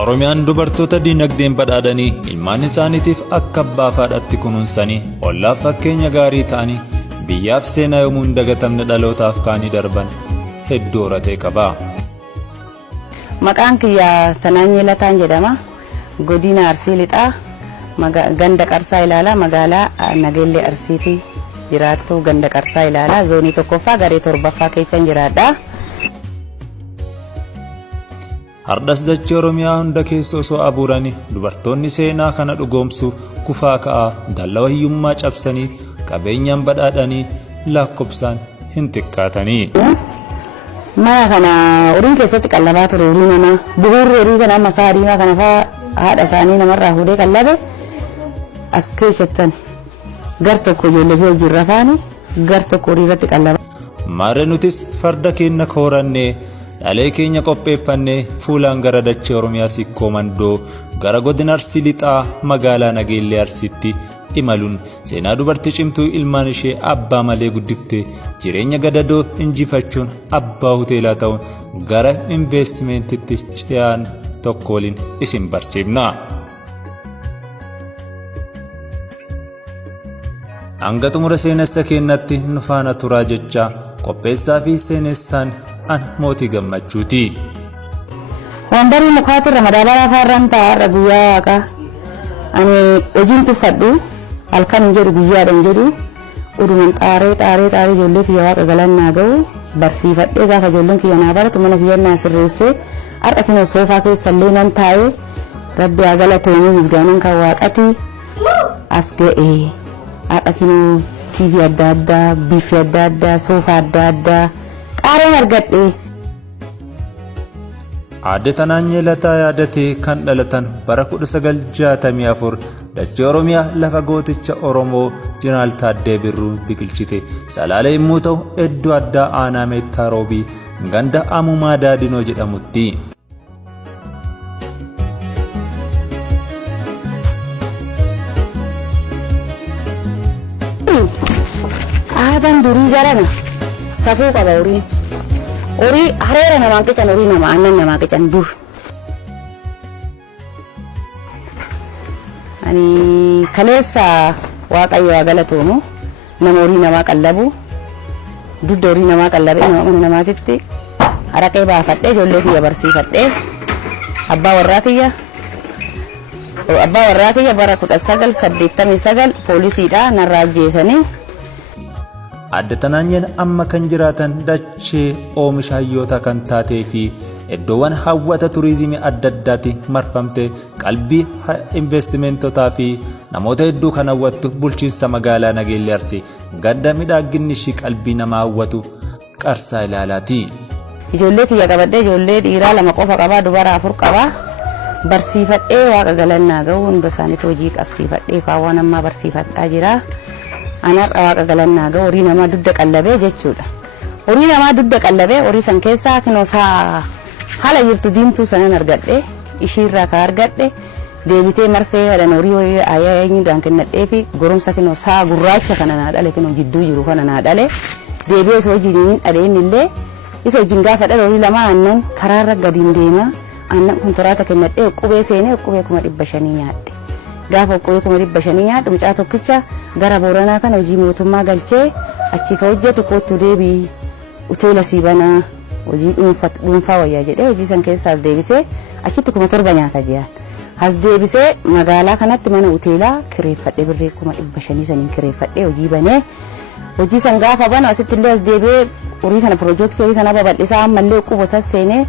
Oromiyaan dubartoota dinagdeen badhaadhanii ilmaan isaaniitiif akka abbaa faadhaatti kunuunsanii ollaaf fakkeenya gaarii ta'anii biyyaaf seenaa yoomuu hin dagatamne dhalootaaf kaanii darban hedduu horatee qaba. Maqaan kiyya Tanaanyee Lataan jedhama. Godina Arsii Lixaa ganda Qarsaa Ilaalaa magaalaa Nageellee Arsiitii jiraattu ganda Qarsaa Ilaalaa zoonii tokkoffaa garee torbaffaa keessan jiraadha. Har'as dachee Oromiyaa hunda keessa osoo abuuranii dubartoonni seenaa kana dhugoomsuuf kufaa ka'aa dallaa hiyyummaa cabsanii qabeenyaan badhaadhanii lakkoofsaan hin xiqqaatanii. Mana kana horiin keessatti qallabaa ture horii namaa bu'uurri horii kana masaa adiimaa kana fa'aa haadha isaanii namarraa fuudhee qallabe as keessattan gar tokko ijoollee fi hojii rafaani gar tokko horii irratti qallaba. Maarree nutis farda keenya koorannee dhalee keenya qopheeffannee fuulaan gara dachee Oromiyaa sikkoo mandoo gara godina Arsii Lixaa magaalaa Nageellee Arsiitti imaluun seenaa dubartii cimtuu ilmaan ishee abbaa malee guddiftee jireenya gadadoo injifachuun abbaa hoteelaa ta'uun gara investimeentitti ce'an tokko waliin isin barsiifna. Hanga xumura seenessa keenyatti nu faana turaa jecha qopheessaa fi seenessaan an mootii gammachuuti. Wambarii mukaatirra madaalaa afaarran taa'arra guyyaa waaqa ani hojiin tuffadhu halkan hin jedhu guyyaadhan jedhu uduman xaaree ijoollee kiyya waaqa galannaa ga'u barsiifadhee gaafa ijoolleen kiyya naa baratu mana kiyyannaa sirreessee har'a kinoo soofaa keessallee nan taa'ee rabbi haa galatoomu misgaanan kan waaqati as ga'ee har'a kinoo TV adda addaa biifii adda addaa soofaa adda addaa qaareen argadhe. Aadde Tanaanyee Lataa yaadatee kan dhalatan bara 1964 dachee Oromiyaa lafa gooticha Oromoo Jeneraal Taaddee Birruu biqilchite Salaalee yommuu ta'u iddoo addaa aanaa Meettaa Roobii ganda Amumaa Daadinoo jedhamutti. Aadaan durii jarana safuu qaba horii. Horii hareera namaa qiccan horii nama aannan namaa qiccan dur. Ani kaleessa waaqayyo haa galatoomu nama horii namaa qallabu dudda horii namaa qallabee nama mana namaatitti haraqee baafadhee ijoollee kiyya barsiifadhee abbaa warraa kiyya bara 1989 poolisiidha narraa ajjeesanii. Aadde Tanaanyeen amma kan jiraatan dachee oomisha hayyoota kan taatee fi iddoowwan hawwata turizimii adda addaatti marfamte qalbii investimentotaa fi namoota hedduu kan hawwattu bulchiinsa magaalaa Nageellee Arsii ganda midhaaginni ishii qalbii nama hawwatu Qarsaa Ilaalaati. Ijoollee kiyya qabadhee ijoollee dhiiraa 2 qofa qabaa dubara 4 qabaa barsiifadhee waaqa galannaa ga'u hunda isaaniitu hojii qabsiifadhee kaawwan ammaa barsiifadhaa jira. Anar waaqa galannaa ga'u horii namaa dudda qallabee jechuudha. Horii namaa dudda qallabee horii san keessaa kinoo saa haala jirtu diimtuu sanan argadhe ishiirraa ka argadhe deebitee marfee hadhan horii ayyaanyuudhaan kennadhee fi goromsa kinoo saa gurraacha kana naa dhale kinoo jidduu jiru kana naa dhale deebi'ee isa hojiin hin dhadheen illee isa hojiin gaafa dhale horii lama aannan karaarra gadiin deema aannan kontiraata kennadhee uqqubee seenee uqqubee 500 nyaadhe. Gaafa uqqubee 500 nyaadhe mucaa tokkicha gara Booranaa kana hojii mootummaa galchee achi ka hojjetu kootu deebii hoteela siibanaa hojii dhuunfaa wayyaa jedhee hojii san keessaa as deebisee achitti 7,000 nyaata jiran. As deebisee magaalaa kanatti mana hoteelaa kireeffadhee birree 500 saniin kireeffadhee hojii banee hojii san gaafa banu asitti illee as deebi'ee horii kana piroojeektii horii kana babal'isaa ammallee uqquba isas seenee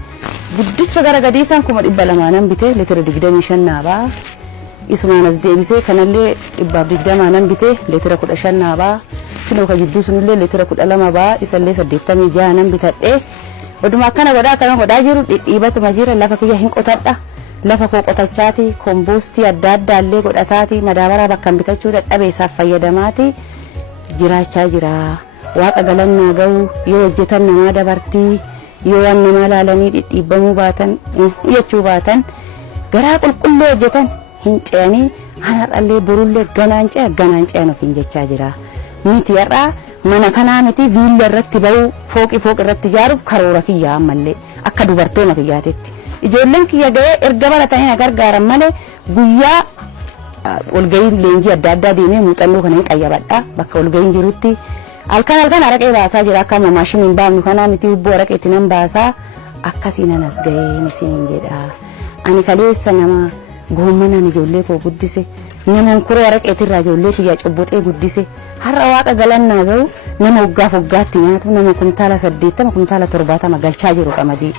guddicha gara gadiisaan 200 nan bitee litira 25 naabaa. Isumaan as deebisee kanallee 120 nan bitee litira 15 naabaa kinoo ka jidduu sunillee litira 12 baa isallee 86 nan bitadhee oduma akkana godhaa jiru dhiibatuma jira lafa kiyya hin qotadha lafa koo qotachaati komboostii adda addaallee godhataati madaabaraa bakka bitachuu dadhabee isaaf fayyadamaati jiraachaa jira. Waaqa galannaa ga'u yoo hojjetan namaa dabartii yoo waan namaa laalanii dhidhiibbamuu baatan jechuu baatan garaa qulqulluu hojjetan hin ce'anii har'allee borullee ganaan ce'an ofiin jechaa jira. Miti har'aa mana kanaa miti viilla irratti ba'uu fooqi irratti ijaaruuf karoora kiyyaa ammallee akka dubartoota kiyyaatetti ijoolleen kiyya ga'ee erga baratanii na gargaaran malee guyyaa olga'iin leenjii adda addaa deemee muuxannoo kana hin qayyabadha bakka olga'iin jirutti halkan araqee baasaa jira akka maashiniin baafnu kanaa miti hubboo araqeetti nan baasaa akkasiin anas ga'ee isin jedha ani kaleessa nama goommanaan ijoollee koo guddise nama kuroo araqeetirraa ijoollee kiyya cobboxee guddise har'a waaqa galannaa ga'u nama waggaatti nyaatu nama kuntaala 80 kuntaala 70 galchaa jiru qamadii.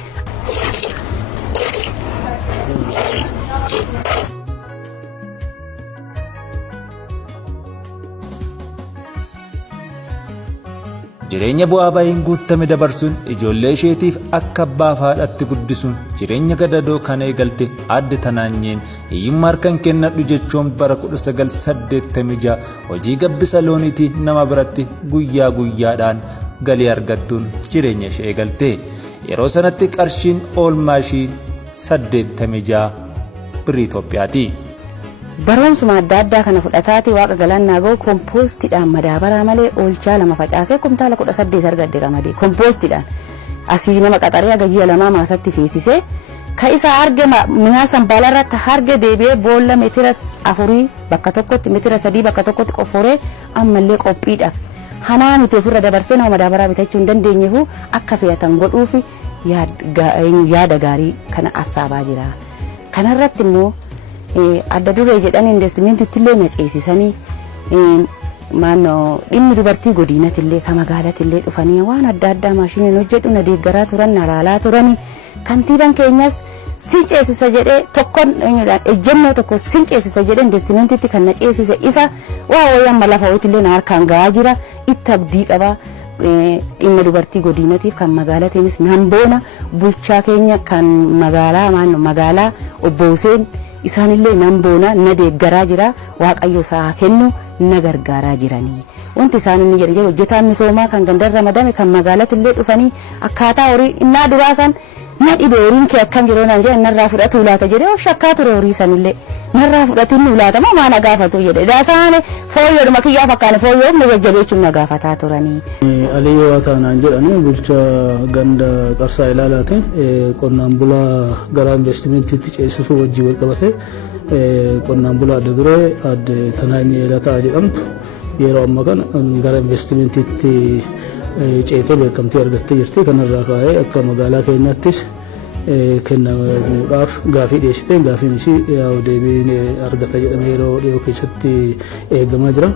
Jireenya bu'aa ba'iin guutame dabarsuun ijoollee isheetiif akka abbaa fi haadhatti guddisuun jireenya gadadoo kan eegalte aadde Tanaanyeen hiyyummaa harkaan kennadhu jechuun bara 1986 hojii gabbisa looniitii nama biratti guyyaa guyyaadhaan galii argattuun jireenya ishee eegalte. Yeroo sanatti qarshiin oolmaa ishii 86 birrii Itoophiyaati. Barumsuma adda addaa kana fudhataati waaqa galannaa ga'u kompoostiidhaan madaabaraa malee oolchaa lama facaasee kumtaala 18 argadde qamadii kompoostiidhaan asii nama qaxaree agajii lamaa maasatti fiisisee ka isa arge minaasan baalarratti harge deebi'ee boolla meetira 4 bakka tokkotti meetira 3 bakka tokkotti qofforee ammallee qophiidhaaf hanaa miti ofirra dabarsee nama madaabaraa bitachuu hin dandeenyeefu akka fe'atan godhuufi yaada gaarii kana assaabaa jira. Kanarratti immoo adda duree jedhan investimentii illee na ceesisanii maannoo dhimmi dubartii godinatti illee ka magaalatti illee dhufanii waan adda addaa maashiniin hojjetu na deeggaraa turan na laalaa turani kantiibaan keenyas sin ceesisa jedhee tokkoon ejjennoo tokko sin ceesisa jedhee investimentiitti kan na ceesise isa waa wayyaa malafa ho'iitti illee na harkaan ga'aa jira itti abdii qaba dhimma dubartii godinatiif kan magaalatiinis nan boona bulchaa keenya kan magaalaa maannoo magaalaa obbo Huseen isaanillee nan boona na deeggaraa jira waaqayyo isaa kennu na gargaaraa jiranii wanti isaan inni jedhe hojjetaan misoomaa kan gandarra madame kan magaalatti illee dhufanii akkaataa horii innaa duraasan na dhibee horiin kee akkam jiroo naan jedhe narraa fudhatu laata jedhe shakkaa ture horii sanillee narraa fudhatu nu laata moo maana gaafatu jedhe daasaane fooyyoodhuma kiyyaa fakkaane fooyyoof na jajjabeechuun na gaafataa turanii. Aliyyoo Waatanaan jedhanii bulchaa ganda Qarsaa Ilaalaati qonnaan bulaa gara investimentiitti ceesisuu wajjin wal qabate qonnaan bulaa adda duree aadde Tanaanyee Lataa jedhamtu yeroo ammaa kana gara investimentiitti ceetee beekamtii argattee jirti. Kanarraa ka'ee akka magaalaa keenyaattis kennamuudhaaf gaafii dhiyeessite gaafiin ishii deebiin argata jedhamee yeroo dhiyoo keessatti eegamaa jira.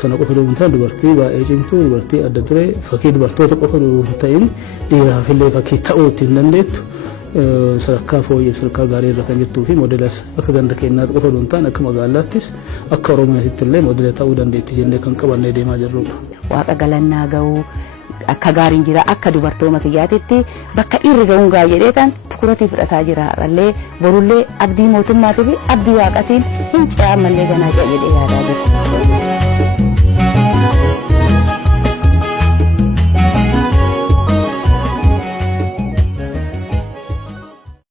Sana qofa osoo hin taane dubartii baay'ee cimtuu dubartii adda duree fakkii dubartoota qofa osoo hin ta'in dhiiraaf illee fakkii ta'uu ittiin dandeettu sadarkaa fooyyee sadarkaa gaarii irra kan jirtuu fi moodelas akka ganda keenyaatti qofa osoo hin taane akka magaalaattis akka Oromiyaatti illee moodela ta'uu dandeetti jennee kan qabannee deemaa jirrudha. Waaqa galannaa ga'uu akka gaariin jira akka dubartoota kiyyaatitti bakka dhiirri ga'uun gaa jedheetan tukuratii fudhataa jira har'allee borullee abdii mootummaatii fi abdii waaqatiin hin ce'aa mallee ganaa jedhee yaadaa jira.